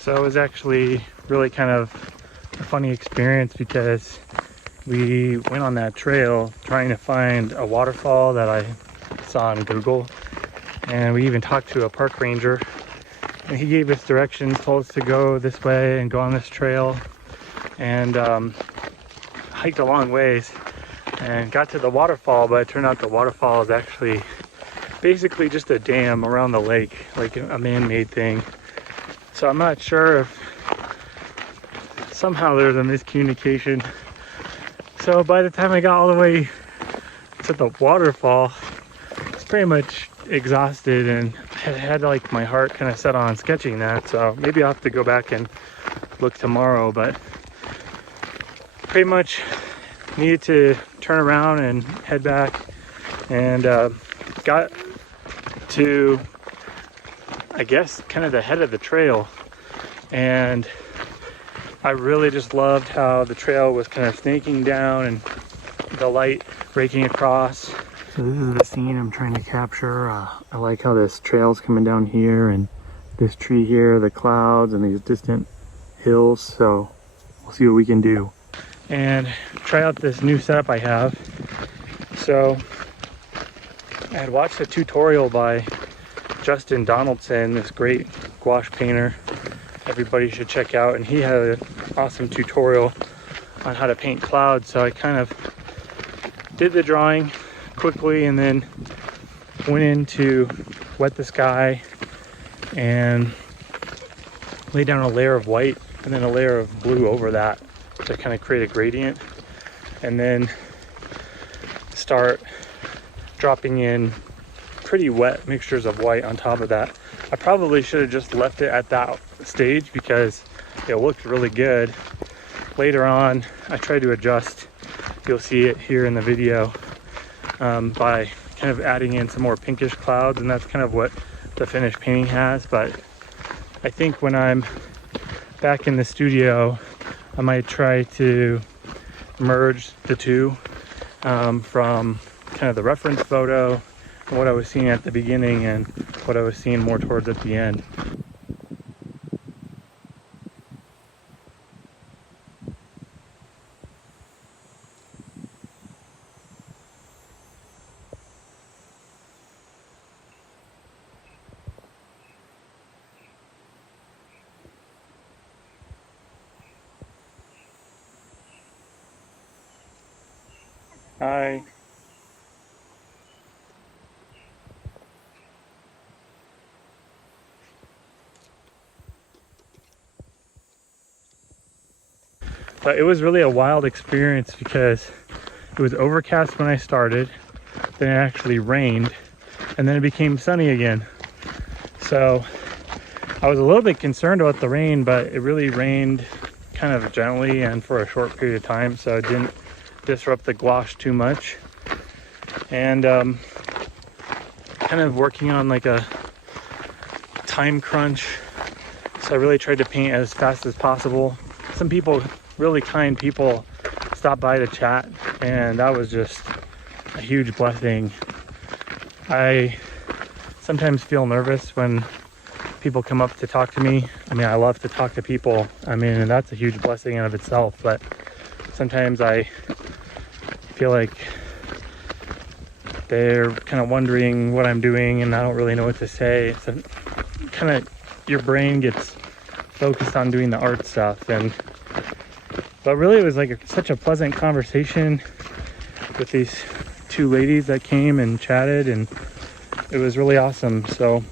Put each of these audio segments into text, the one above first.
So it was actually really kind of a funny experience because we went on that trail trying to find a waterfall that I saw on Google, and we even talked to a park ranger, and he gave us directions, told us to go this way and go on this trail, and hiked a long ways and got to the waterfall. But it turned out the waterfall is actually basically just a dam around the lake, like a man-made thing. So I'm not sure if somehow there's a miscommunication. So by the time I got all the way to the waterfall, I was pretty much exhausted and had like my heart kind of set on sketching that. So maybe I'll have to go back and look tomorrow, but pretty much needed to turn around and head back, and got to, I guess, kind of the head of the trail, and I really just loved how the trail was kind of snaking down and the light breaking across. So this is the scene I'm trying to capture. I like how this trail's coming down here, and this tree here, the clouds, and these distant hills. So we'll see what we can do and try out this new setup I have. So I had watched a tutorial by Justin Donaldson, this great gouache painter everybody should check out, and he had an awesome tutorial on how to paint clouds. So I kind of did the drawing quickly and then went in to wet the sky and lay down a layer of white and then a layer of blue over that to kind of create a gradient, and then start dropping in pretty wet mixtures of white on top of that. I probably should have just left it at that stage because it looked really good. Later on, I tried to adjust, you'll see it here in the video, by kind of adding in some more pinkish clouds, and that's kind of what the finished painting has. But I think when I'm back in the studio, I might try to merge the two, from kind of the reference photo and what I was seeing at the beginning and what I was seeing more towards at the end. Hi. But it was really a wild experience because it was overcast when I started, then it actually rained, and then it became sunny again. So I was a little bit concerned about the rain, but it really rained kind of gently and for a short period of time, so it didn't disrupt the gouache too much. And kind of working on like a time crunch, so I really tried to paint as fast as possible. Some people, really kind people, stopped by to chat, and that was just a huge blessing. I sometimes feel nervous when people come up to talk to me. I mean, I love to talk to people, and that's a huge blessing in of itself, but sometimes I feel like they're kind of wondering what I'm doing and I don't really know what to say. So kind of your brain gets focused on doing the art stuff, but really it was like such a pleasant conversation with these two ladies that came and chatted, and it was really awesome. So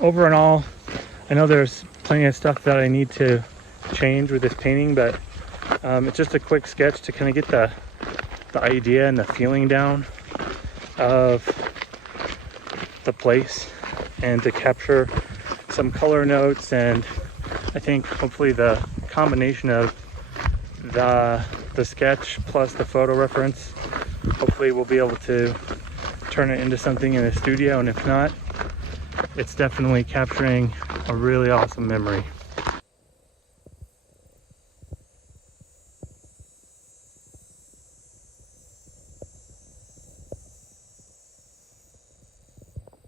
over and all, I know there's plenty of stuff that I need to change with this painting, but it's just a quick sketch to kind of get the idea and the feeling down of the place, and to capture some color notes. And I think hopefully the combination of the sketch plus the photo reference, hopefully we'll be able to turn it into something in the studio. And if not, it's definitely capturing a really awesome memory.